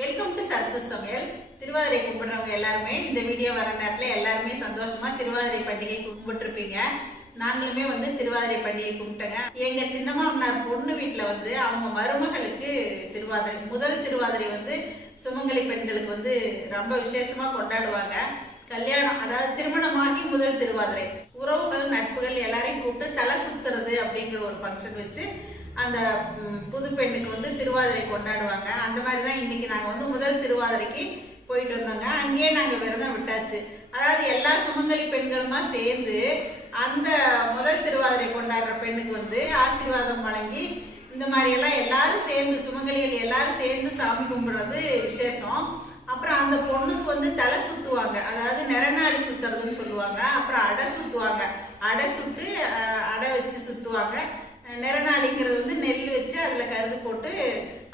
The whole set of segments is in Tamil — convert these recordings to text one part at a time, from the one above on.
வெல்கம் டு சரசஸ் சமையல் திருவாதிரை கும்பிடுறவங்க எல்லாருமே இந்த வீடியோ வர நேரத்தில் எல்லாருமே சந்தோஷமா திருவாதிரை பண்டிகை கும்பிட்டுருப்பீங்க. நாங்களுமே வந்து திருவாதிரை பண்டிகை கும்பிட்டோங்க. எங்க சின்னமாமனார் பொண்ணு வீட்டில் வந்து அவங்க மருமகளுக்கு திருவாதிரை முதல் திருவாதிரை வந்து சுமங்கலி பெண்களுக்கு வந்து ரொம்ப விசேஷமா கொண்டாடுவாங்க. கல்யாணம் அதாவது திருமணமாகி முதல் திருவாதிரை. உறவுகள் நட்புகள் எல்லாரையும் கூப்பிட்டு தலை சுத்துறது அப்படிங்கிற ஒரு ஃபங்க்ஷன் வச்சு அந்த புது பெண்ணுக்கு வந்து திருவாதிரை கொண்டாடுவாங்க. அந்த மாதிரி தான் இன்னைக்கு நாங்கள் வந்து முதல் திருவாதிரைக்கு போயிட்டு வந்தோங்க. அங்கேயே நாங்கள் விரதம் விட்டாச்சு. அதாவது எல்லா சுமங்கலி பெண்களுமா சேர்ந்து அந்த முதல் திருவாதிரை கொண்டாடுற பெண்ணுக்கு வந்து ஆசீர்வாதம் வழங்கி இந்த மாதிரியெல்லாம் எல்லாரும் சேர்ந்து சுமங்கலிகள் எல்லாரும் சேர்ந்து சாமி கும்பிட்றது விசேஷம். அப்புறம் அந்த பொண்ணுக்கு வந்து தலை சுற்றுவாங்க அதாவது நிறநாளி சுற்றுறதுன்னு சொல்லுவாங்க. அப்புறம் அடை சுற்றுவாங்க அடை சுட்டு அடை வச்சு சுற்றுவாங்க நிறநாளிங்கிறது வந்து நெல் வச்சு அதில் கருது போட்டு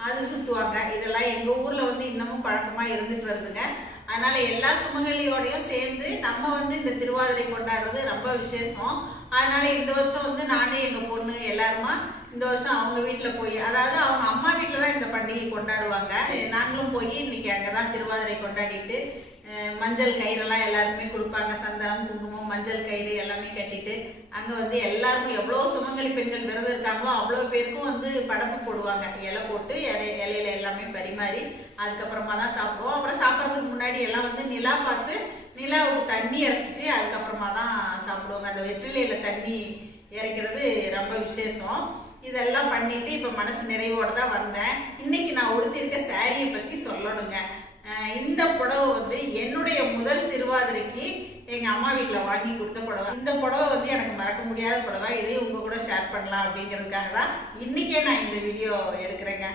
அது சுற்றுவாங்க இதெல்லாம் எங்கள் ஊரில் வந்து இன்னமும் பழக்கமாக இருந்துட்டு வருதுங்க. அதனால் எல்லா சுமங்கலியோடையும் சேர்ந்து நம்ம வந்து இந்த திருவாதிரை கொண்டாடுறது ரொம்ப விசேஷம். அதனால் இந்த வருஷம் வந்து நானே எங்கள் பொண்ணு எல்லாருமா இந்த வருஷம் அவங்க வீட்டில் போய் அதாவது அவங்க அம்மா வீட்டில் தான் இந்த பண்டிகை கொண்டாடுவாங்க. நாங்களும் போய் இன்னைக்கு அங்கே தான் திருவாதிரை கொண்டாடிட்டு மஞ்சள் கயிறெல்லாம் எல்லாருமே கொடுப்பாங்க. சந்தனம் குங்குமம் மஞ்சள் கயிறு எல்லாமே கட்டிட்டு அங்கே வந்து எல்லாருக்கும் எவ்வளோ சுமங்கலி பெண்கள் விரதம் இருக்காங்களோ அவ்வளோ பேருக்கும் வந்து படப்பு போடுவாங்க. இலை போட்டு இலை இலையில எல்லாமே பரிமாறி அதுக்கப்புறமா தான் சாப்பிடுவோம். அப்புறம் சாப்பிட்றதுக்கு முன்னாடி எல்லாம் வந்து நிலா பார்த்து நிலாவுக்கு தண்ணி இறைச்சிட்டு அதுக்கப்புறமா தான் சாப்பிடுவாங்க. அந்த வெற்றிலையில் தண்ணி இறைக்கிறது ரொம்ப விசேஷம். இதெல்லாம் பண்ணிட்டு இப்போ மனசு நிறைவோடு தான் வந்தேன். இன்னைக்கு நான் உடுத்திருக்க சாரியை பற்றி சொல்லணுங்க. இந்த புடவை வந்து என்னுடைய முதல் திருவாதிரைக்கு எங்கள் அம்மா வீட்டில் வாங்கி கொடுத்த புடவை. இந்த புடவை வந்து எனக்கு மறக்க முடியாத புடவை. இதையும் உங்கள் கூட ஷேர் பண்ணலாம் அப்படிங்கிறதுக்காக தான் இன்றைக்கே நான் இந்த வீடியோ எடுக்கிறேங்க.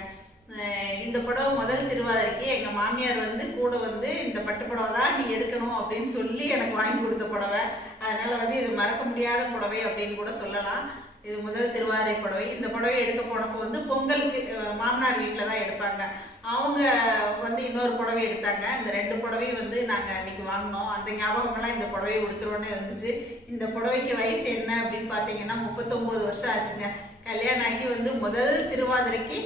இந்த புடவை முதல் திருவாதிரைக்கு எங்கள் மாமியார் வந்து கூட வந்து இந்த பட்டு புடவை தான் நீ எடுக்கணும் அப்படின்னு சொல்லி எனக்கு வாங்கி கொடுத்த புடவை. அதனால் வந்து இது மறக்க முடியாத புடவை அப்படின்னு கூட சொல்லலாம். இது முதல் திருவாதிரை புடவை. இந்த புடவை எடுக்க போனப்போ வந்து பொங்கலுக்கு மாமனார் வீட்டில் தான் எடுப்பாங்க. அவங்க வந்து இன்னொரு புடவை எடுத்தாங்க. இந்த ரெண்டு புடவையும் வந்து நாங்கள் அன்னைக்கு வாங்கினோம். அந்த ஞாபகமெல்லாம் இந்த புடவையை கொடுத்துருவோன்னே வந்துச்சு. இந்த புடவைக்கு வயசு என்ன அப்படின்னு பார்த்தீங்கன்னா முப்பத்தொம்போது வருஷம் ஆச்சுங்க. கல்யாணம் ஆகி வந்து முதல் திருவாதிரைக்கு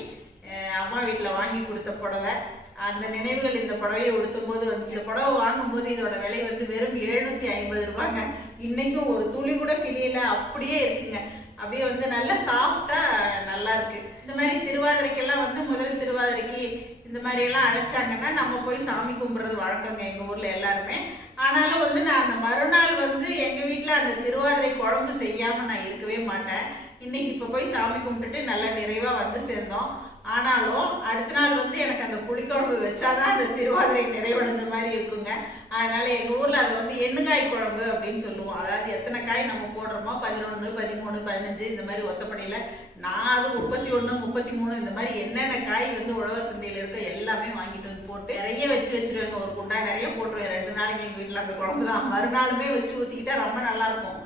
அம்மா வீட்டில் வாங்கி கொடுத்த புடவை. அந்த நினைவுகள் இந்த புடவையை உடுத்தும்போது வந்துச்சு. புடவை வாங்கும்போது இதோட விலை வந்து வெறும் எழுநூற்றி ஐம்பது ரூபாங்க. இன்றைக்கும் ஒரு துளி கூட கிளியில் அப்படியே இருக்குங்க. அப்படியே வந்து நல்லா சாஃப்டா நல்லா இருக்கு. இந்த மாதிரி திருவாதிரைக்கெல்லாம் வந்து முதல் திருவாதிரைக்கு இந்த மாதிரி எல்லாம் அழைச்சாங்கன்னா நம்ம போய் சாமி கும்பிட்றது வழக்கங்க எங்க ஊர்ல எல்லாருமே. ஆனாலும் வந்து நான் அந்த மறுநாள் வந்து எங்க வீட்டில் அந்த திருவாதிரை குழம்பு செய்யாம நான் இருக்கவே மாட்டேன். இன்னைக்கு இப்போ போய் சாமி கும்பிட்டுட்டு நல்லா நிறைவா வந்து சேர்ந்தோம். ஆனாலும் அடுத்த நாள் வந்து எனக்கு அந்த புளிக்குழம்பு வச்சாதான் அந்த திருவாதிரை நிறைவடைஞ்ச மாதிரி இருக்குங்க. அதனால எங்கள் ஊரில் அதை வந்து எண்ணுகாய் குழம்பு அப்படின்னு சொல்லுவோம். அதாவது எத்தனை காய் நம்ம போடுறோமோ பதினொன்று பதிமூணு பதினஞ்சு இந்த மாதிரி ஒத்தப்படையில நான் அது முப்பத்தி ஒன்று முப்பத்தி மூணு இந்த மாதிரி என்னென்ன காய் வந்து உழவர் சந்தையில் இருக்கோ எல்லாமே வாங்கிட்டு வந்து போட்டு நிறைய வச்சு வச்சிருவேங்க. ஒரு குண்டா நிறைய போட்டுருவேன். ரெண்டு நாளைக்கு எங்கள் வீட்டில் அந்த குழம்பு தான் மறுநாளுமே வச்சு ஊற்றிக்கிட்டா ரொம்ப நல்லாயிருக்கும்.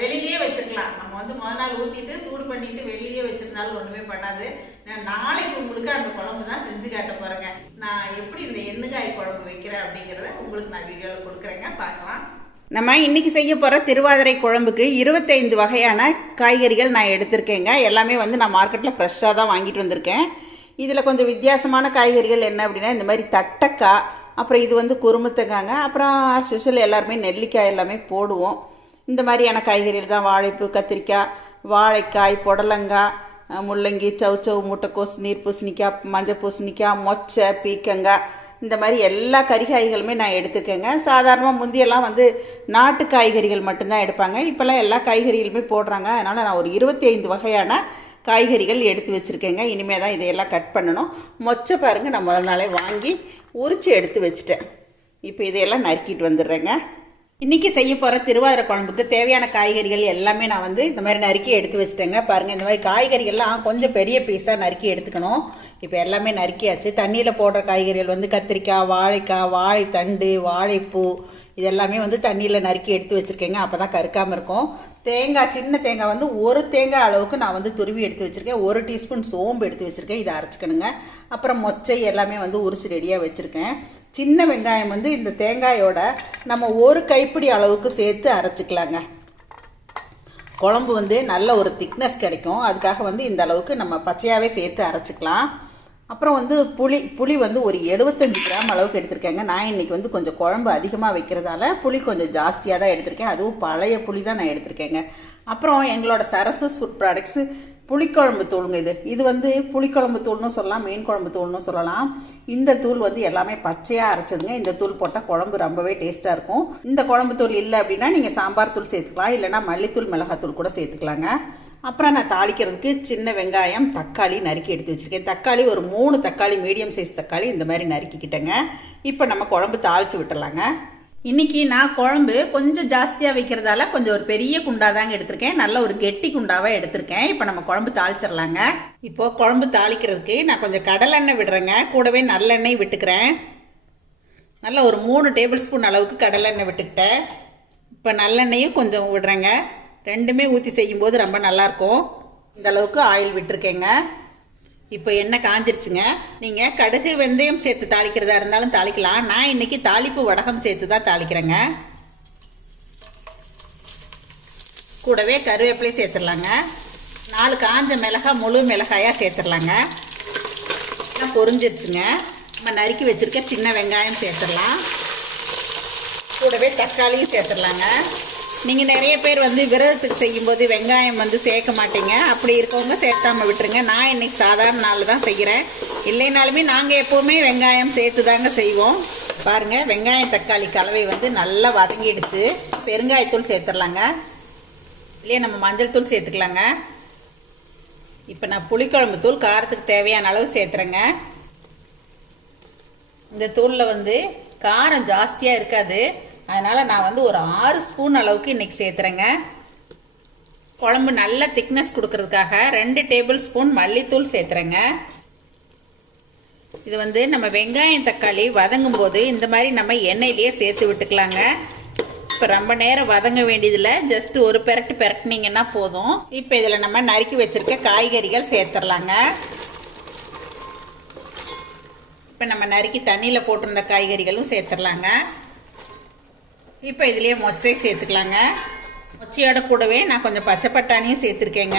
வெளியிலேயே வச்சுக்கலாம் நம்ம வந்து முதல் நாள் ஊற்றிட்டு சூடு பண்ணிட்டு வெளியிலேயே வச்சிருந்தாலும் ஒன்றுமே பண்ணாது. நான் நாளைக்கு உங்களுக்கு அந்த குழம்பு தான் செஞ்சு காட்ட போகிறேங்க நான் எப்படி இந்த எண்ணுகாய் குழம்பு வைக்கிறேன் அப்படிங்கிறத உங்களுக்கு நான் வீடியோவில் கொடுக்குறேங்க. பார்க்கலாம். நம்ம இன்றைக்கி செய்ய போகிற திருவாதிரை குழம்புக்கு இருபத்தைந்து வகையான காய்கறிகள் நான் எடுத்திருக்கேங்க. எல்லாமே வந்து நான் மார்க்கெட்டில் ஃப்ரெஷ்ஷாக தான் வாங்கிட்டு வந்திருக்கேன். இதில் கொஞ்சம் வித்தியாசமான காய்கறிகள் என்ன அப்படின்னா இந்த மாதிரி தட்டைக்காய் அப்புறம் இது வந்து குருமுத்தங்காங்க அப்புறம் ஸ்பெஷல் எல்லாருமே நெல்லிக்காய் எல்லாமே போடுவோம். இந்த மாதிரியான காய்கறிகள் தான் வாழைப்பு கத்திரிக்காய் வாழைக்காய் புடலங்காய் முள்ளங்கி சவுச்சவு முட்டைக்கோஸ் நீர் பூசணிக்காய் மஞ்சள் பூசணிக்காய் மொச்சை பீக்கங்காய் இந்த மாதிரி எல்லா கறிகாய்களுமே நான் எடுத்துருக்கேங்க சாதாரணமாக முந்தியெல்லாம் வந்து நாட்டு காய்கறிகள் மட்டும்தான் எடுப்பாங்க. இப்போல்லாம் எல்லா காய்கறிகளுமே போடுறாங்க. அதனால் நான் ஒரு இருபத்தி ஐந்து வகையான காய்கறிகள் எடுத்து வச்சுருக்கேங்க. இனிமேல் தான் இதையெல்லாம் கட் பண்ணணும். மொச்சை பாருங்கள் நான் முதல் நாளே வாங்கி உரித்து எடுத்து வச்சுட்டேன். இப்போ இதையெல்லாம் நறுக்கிட்டு வந்துடுறேங்க. இன்றைக்கி செய்ய போகிற திருவாதிரை குழம்புக்கு தேவையான காய்கறிகள் எல்லாமே நான் வந்து இந்த மாதிரி நறுக்கி எடுத்து வச்சுட்டேங்க. பாருங்கள் இந்த மாதிரி காய்கறிகள்லாம் கொஞ்சம் பெரிய பீஸாக நறுக்கி எடுத்துக்கணும். இப்போ எல்லாமே நறுக்கியாச்சு. தண்ணியில் போடுற காய்கறிகள் வந்து கத்திரிக்காய் வாழைக்காய் வாழைத்தண்டு வாழைப்பூ இது எல்லாமே வந்து தண்ணியில் நறுக்கி எடுத்து வச்சுருக்கேங்க. அப்போ தான் கருக்காமல் இருக்கும். தேங்காய் சின்ன தேங்காய் வந்து ஒரு தேங்காய் அளவுக்கு நான் வந்து துருவி எடுத்து வச்சுருக்கேன். ஒரு டீஸ்பூன் சோம்பு எடுத்து வச்சுருக்கேன். இதை அரைச்சிக்கணுங்க. அப்புறம் மொச்சை எல்லாமே வந்து உரிச்சு ரெடியாக வச்சுருக்கேன். சின்ன வெங்காயம் வந்து இந்த தேங்காயோட நம்ம ஒரு கைப்பிடி அளவுக்கு சேர்த்து அரைச்சிக்கலாங்க. குழம்பு வந்து நல்ல ஒரு திக்னஸ் கிடைக்கும். அதுக்காக வந்து இந்த அளவுக்கு நம்ம பச்சையாகவே சேர்த்து அரைச்சிக்கலாம். அப்புறம் வந்து புளி புளி வந்து ஒரு எழுபத்தஞ்சு கிராம் அளவுக்கு எடுத்திருக்கேங்க. நான் இன்றைக்கி வந்து கொஞ்சம் குழம்பு அதிகமாக வைக்கிறதால புளி கொஞ்சம் ஜாஸ்தியாக தான் எடுத்திருக்கேன். அதுவும் பழைய புளி தான் நான் எடுத்திருக்கேங்க. அப்புறம் எங்களோட சரசு ஃபுட் ப்ராடக்ட்ஸு புளிக்குழம்பு தூளுங்க இது. இது வந்து புளிக்குழம்பு தூள்னு சொல்லலாம் மீன் குழம்பு தூள்னு சொல்லலாம். இந்த தூள் வந்து எல்லாமே பச்சையாக அரைச்சதுங்க. இந்த தூள் போட்டால் குழம்பு ரொம்பவே டேஸ்ட்டாக இருக்கும். இந்த குழம்பு தூள் இல்லை அப்படின்னா நீங்கள் சாம்பார் தூள் சேர்த்துக்கலாம். இல்லைனா மல்லித்தூள் மிளகாத்தூள் கூட சேர்த்துக்கலாங்க. அப்புறம் நான் தாளிக்கிறதுக்கு சின்ன வெங்காயம் தக்காளி நறுக்கி எடுத்து வச்சுருக்கேன். தக்காளி ஒரு மூணு தக்காளி மீடியம் சைஸ் தக்காளி இந்த மாதிரி நறுக்கிக்கிட்டேங்க. இப்போ நம்ம குழம்பு தாளித்து விட்டுறலாங்க. இன்றைக்கி நான் குழம்பு கொஞ்சம் ஜாஸ்தியாக வைக்கிறதால கொஞ்சம் ஒரு பெரிய குண்டா தாங்க எடுத்திருக்கேன். நல்ல ஒரு கெட்டி குண்டாவாக எடுத்திருக்கேன். இப்போ நம்ம குழம்பு தாளிச்சிடலாங்க. இப்போது குழம்பு தாளிக்கிறதுக்கு நான் கொஞ்சம் கடலெண்ணெய் விடுறேங்க. கூடவே நல்லெண்ணெய் விட்டுக்கிறேன். நல்ல ஒரு மூணு டேபிள் ஸ்பூன் அளவுக்கு கடலெண்ணெய் விட்டுக்கிட்டேன். இப்போ நல்லெண்ணெயும் கொஞ்சம் விடுறேங்க. ரெண்டுமே ஊற்றி செய்யும்போது ரொம்ப நல்லாயிருக்கும் இந்த அளவுக்கு ஆயில் விட்டுருக்கேங்க. இப்போ என்ன காஞ்சிருச்சுங்க. நீங்கள் கடுகு வெந்தயம் சேர்த்து தாளிக்கிறதா இருந்தாலும் தாளிக்கலாம். நான் இன்னைக்கு தாளிப்பு வடகம் சேர்த்து தான் தாளிக்கிறேங்க. கூடவே கருவேப்பிலையும் சேர்த்துடலாங்க. நாலு காஞ்ச மிளகாய் முழு மிளகாயாக சேர்த்துடலாங்க. எல்லாம் பொரிஞ்சிருச்சுங்க. நம்ம நறுக்கி வச்சுருக்க சின்ன வெங்காயம் சேர்த்துடலாம். கூடவே தக்காளியும் சேர்த்துடலாங்க. நீங்கள் நிறைய பேர் வந்து விரதத்துக்கு செய்யும்போது வெங்காயம் வந்து சேர்க்க மாட்டீங்க. அப்படி இருக்கவங்க சேர்த்தாம விட்டுருங்க. நான் இன்னைக்கு சாதாரண நாள் தான் செய்கிறேன் இல்லைனாலுமே நாங்கள் எப்போவுமே வெங்காயம் சேர்த்து தாங்க செய்வோம். பாருங்கள் வெங்காயம் தக்காளி கலவை வந்து நல்லா வதங்கிடுச்சு. பெருங்காயத்தூள் சேர்த்துடலாங்க. இல்லையா நம்ம மஞ்சள் தூள் சேர்த்துக்கலாங்க. இப்போ நான் புளிக்குழம்பு தூள் காரத்துக்கு தேவையான அளவு சேர்த்துறேங்க. இந்த தூளில் வந்து காரம் ஜாஸ்தியாக இருக்காது. அதனால் நான் வந்து ஒரு ஆறு ஸ்பூன் அளவுக்கு இன்றைக்கி சேர்த்துறேங்க. குழம்பு நல்ல திக்னஸ் கொடுக்கறதுக்காக ரெண்டு டேபிள் ஸ்பூன் மல்லித்தூள் சேர்த்துறேங்க. இது வந்து நம்ம வெங்காயம் தக்காளி வதங்கும் போது இந்த மாதிரி நம்ம எண்ணெயிலேயே சேர்த்து விட்டுக்கலாங்க. இப்போ ரொம்ப நேரம் வதங்க வேண்டியதில்லை. ஜஸ்ட் ஒரு பெரட்டு பெரட்டினீங்கன்னா போதும். இப்போ இதில் நம்ம நறுக்கி வச்சுருக்க காய்கறிகள் சேர்த்துடலாங்க இப்போ நம்ம நறுக்கி தண்ணியில் போட்டிருந்த காய்கறிகளும் சேர்த்துடலாங்க இப்போ இதுலேயே மொச்சை சேர்த்துக்கலாங்க. மொச்சையோட கூடவே நான் கொஞ்சம் பச்சை பட்டாணியும் சேர்த்துருக்கேங்க.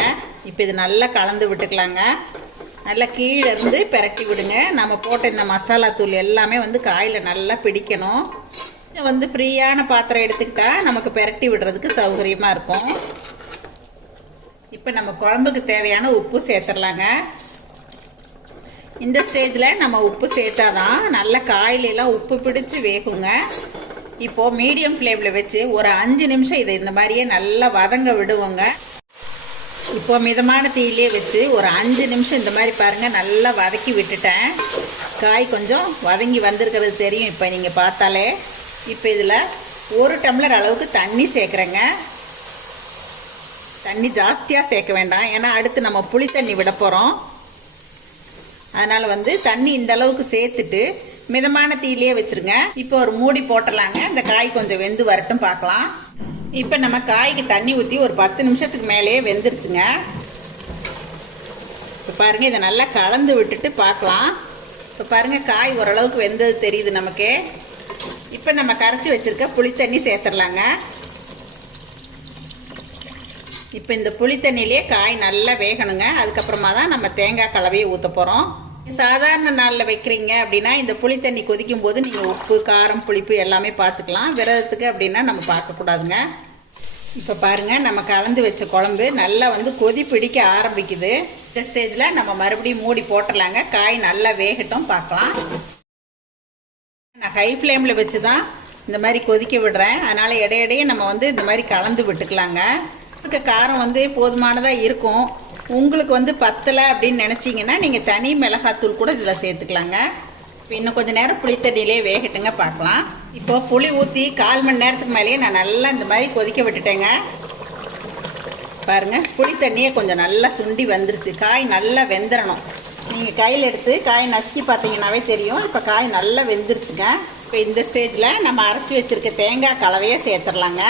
இப்போ இது நல்லா கலந்து விட்டுக்கலாங்க. நல்லா கீழே இருந்து பெரட்டி விடுங்க. நம்ம போட்ட இந்த மசாலா தூள் எல்லாமே வந்து காயில் நல்லா பிடிக்கணும். கொஞ்சம் வந்து ஃப்ரீயான பாத்திரம் எடுத்துக்கிட்டால் நமக்கு பெரட்டி விடுறதுக்கு சௌகரியமாக இருக்கும். இப்போ நம்ம குழம்புக்கு தேவையான உப்பு சேர்த்துடலாங்க. இந்த ஸ்டேஜில் நம்ம உப்பு சேர்த்தாதான் நல்ல காயிலெல்லாம் உப்பு பிடிச்சி வேகுங்க. இப்போது மீடியம் ஃப்ளேமில் வச்சு ஒரு அஞ்சு நிமிஷம் இதை இந்த மாதிரியே நல்லா வதங்க விடுவோங்க. இப்போ மிதமான தீயிலே வச்சு ஒரு அஞ்சு நிமிஷம் இந்த மாதிரி பாருங்கள் நல்லா வதக்கி விட்டுட்டேன். காய் கொஞ்சம் வதங்கி வந்திருக்கிறது தெரியும் இப்போ நீங்கள் பார்த்தாலே. இப்போ இதில் ஒரு டம்ளர் அளவுக்கு தண்ணி சேர்க்குறேங்க. தண்ணி ஜாஸ்தியாக சேர்க்க வேண்டாம். ஏன்னா அடுத்து நம்ம புளி தண்ணி விட போகிறோம் அதனால் வந்து தண்ணி இந்த அளவுக்கு சேர்த்துட்டு மிதமான தீயிலே வச்சுருங்க. இப்போ ஒரு மூடி போட்டுடலாங்க. இந்த காய் கொஞ்சம் வெந்து வரட்டும் பார்க்கலாம். இப்போ நம்ம காய்க்கு தண்ணி ஊற்றி ஒரு பத்து நிமிஷத்துக்கு மேலேயே வெந்துருச்சுங்க. இப்போ பாருங்கள் இதை நல்லா கலந்து விட்டுட்டு பார்க்கலாம். இப்போ பாருங்கள் காய் ஓரளவுக்கு வெந்தது தெரியுது நமக்கு. இப்போ நம்ம கரைச்சி வச்சுருக்க புளித்தண்ணி சேர்த்துடலாங்க. இப்போ இந்த புளித்தண்ணிலேயே காய் நல்லா வேகணுங்க. அதுக்கப்புறமா தான் நம்ம தேங்காய் கலவையை ஊற்ற போகிறோம் சாதாரண நாளில் வைக்கிறீங்க அப்படின்னா இந்த புளி தண்ணி கொதிக்கும் போது நீங்கள் உப்பு காரம் புளிப்பு எல்லாமே பார்த்துக்கலாம். விரதத்துக்கு அப்படின்னா நம்ம பார்க்கக்கூடாதுங்க இப்போ பாருங்கள் நம்ம கலந்து வச்ச குழம்பு நல்லா வந்து கொதி பிடிக்க ஆரம்பிக்குது. இந்த ஸ்டேஜில் நம்ம மறுபடியும் மூடி போட்டுடலாங்க. காய் நல்லா வேகட்டும் பார்க்கலாம். நான் ஹை ஃப்ளேமில் வச்சு தான் இந்த மாதிரி கொதிக்க விடுறேன். அதனால் இடையிடையே நம்ம வந்து இந்த மாதிரி கலந்து விட்டுக்கலாங்க. இருக்க காரம் வந்து போதுமானதாக இருக்கும். உங்களுக்கு வந்து பத்தலை அப்படின்னு நினச்சிங்கன்னா நீங்கள் தனி மிளகாத்தூள் கூட இதில் சேர்த்துக்கலாங்க. இப்போ இன்னும் கொஞ்சம் நேரம் புளித்தண்ணிலே வேகட்டுங்க பார்க்கலாம். இப்போ புளி ஊற்றி கால் மணி நேரத்துக்கு மேலேயே நான் நல்லா இந்த மாதிரி கொதிக்க விட்டுட்டேங்க. பாருங்கள் புளி கொஞ்சம் நல்லா சுண்டி வந்துருச்சு. காய் நல்லா வெந்துடணும் நீங்கள் கையில் எடுத்து காய் நசுக்கி பார்த்தீங்கன்னாவே தெரியும். இப்போ காய் நல்லா வெந்துருச்சுங்க. இப்போ இந்த ஸ்டேஜில் நம்ம அரைச்சி வச்சுருக்க தேங்காய் கலவையை சேர்த்துடலாங்க.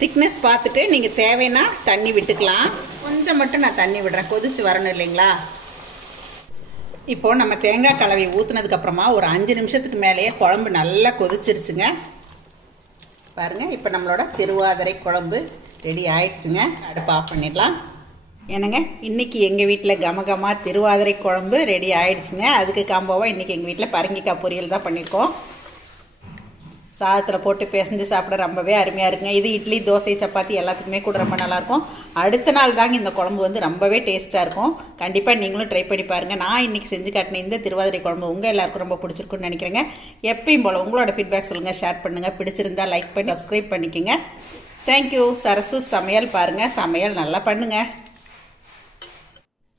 திக்னஸ் பார்த்துட்டு நீங்கள் தேவைன்னா தண்ணி விட்டுக்கலாம். கொஞ்சம் மட்டும் நான் தண்ணி விடுறேன். கொதிச்சு வரணும் இல்லைங்களா? இப்போது நம்ம தேங்காய் கலவை ஊற்றுனதுக்கப்புறமா ஒரு அஞ்சு நிமிஷத்துக்கு மேலேயே குழம்பு நல்லா கொதிச்சிருச்சுங்க. பாருங்கள் இப்போ நம்மளோட திருவாதிரை குழம்பு ரெடி ஆயிடுச்சுங்க. அடுப்பு ஆஃப் பண்ணிடலாம். என்னங்க இன்றைக்கி எங்கள் வீட்டில் கமகமாக திருவாதிரை குழம்பு ரெடி ஆயிடுச்சுங்க. அதுக்கு காம்போவாக இன்றைக்கி எங்கள் வீட்டில் பரங்கிக்காய் பொரியல் தான் பண்ணியிருக்கோம். சாதத்தில் போட்டு பிசைஞ்சு சாப்பிட ரொம்பவே அருமையாக இருக்குங்க. இது இட்லி தோசை சப்பாத்தி எல்லாத்துக்குமே கூட ரொம்ப நல்லாயிருக்கும் அடுத்த நாள் தாங்க இந்த குழம்பு வந்து ரொம்பவே டேஸ்ட்டாக இருக்கும். கண்டிப்பாக நீங்களும் ட்ரை பண்ணி பாருங்கள் நான் இன்றைக்கி செஞ்சு காட்டின இந்த திருவாதிரை குழம்பு உங்கள் எல்லாருக்கும் ரொம்ப பிடிச்சிருக்குன்னு நினைக்கிறேங்க. எப்பயும் போல் உங்களோட ஃபீட்பேக் சொல்லுங்கள் ஷேர் பண்ணுங்கள் பிடிச்சிருந்தா லைக் பண்ணி சப்ஸ்கிரைப் பண்ணிக்கோங்க. தேங்க்யூ சரசு சமையல் பாருங்கள் சமையல் நல்லா பண்ணுங்கள்